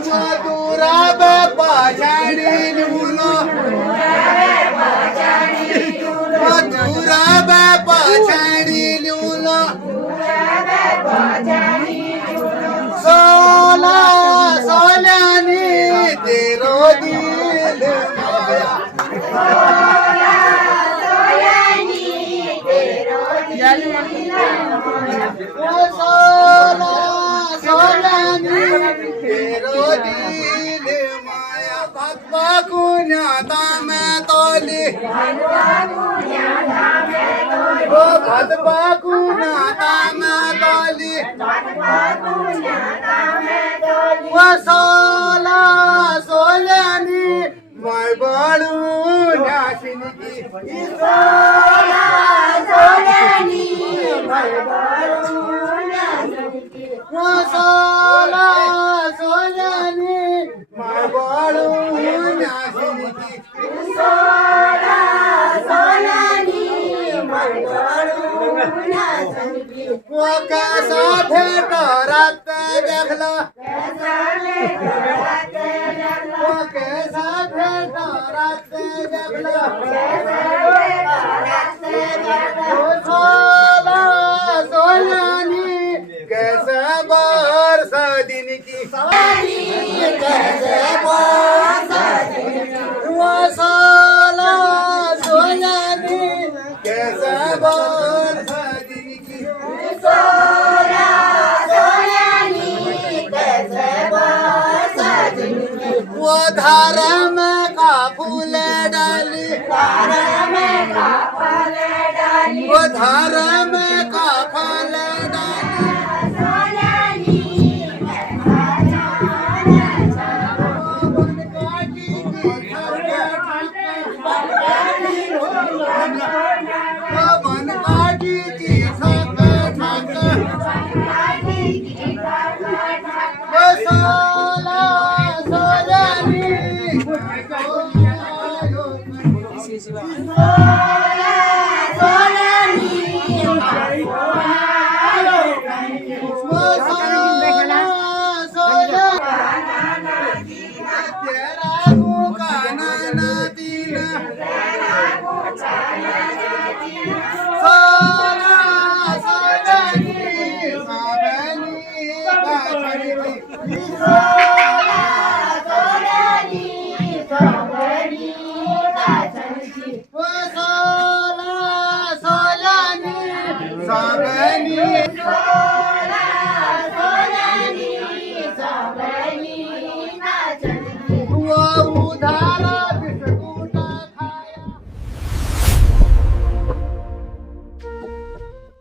मधुरा बाजारी लूलो मधुरा बाजारी लूलो सोला सोलानी तेरो दिल माया सोला सोलानी तेरो दिल माया भगवा कुन्याता में तोली ओ भगवा कुन्याता में तोली वो सोला सोलानी मैं बड़ू नासिन की सोला सोलानी मैं बड़ू वो सोला सोलानी मैं बड़ू नासिन की सोला सोलानी मैं बड़ू नासिन की वो कैसा भेंट रात देखला वो कैसा भेंट रात देखला वो सोला सोलानी कैसे बरसा दिन की कैसे बरसा वो सोला सोलानी कैसे बरसा दिन की सोला सोलानी कैसे बरसा दिन की वो धारा में का फूल डाली धारा में का फूल डाली वो धारा में का फूल उधार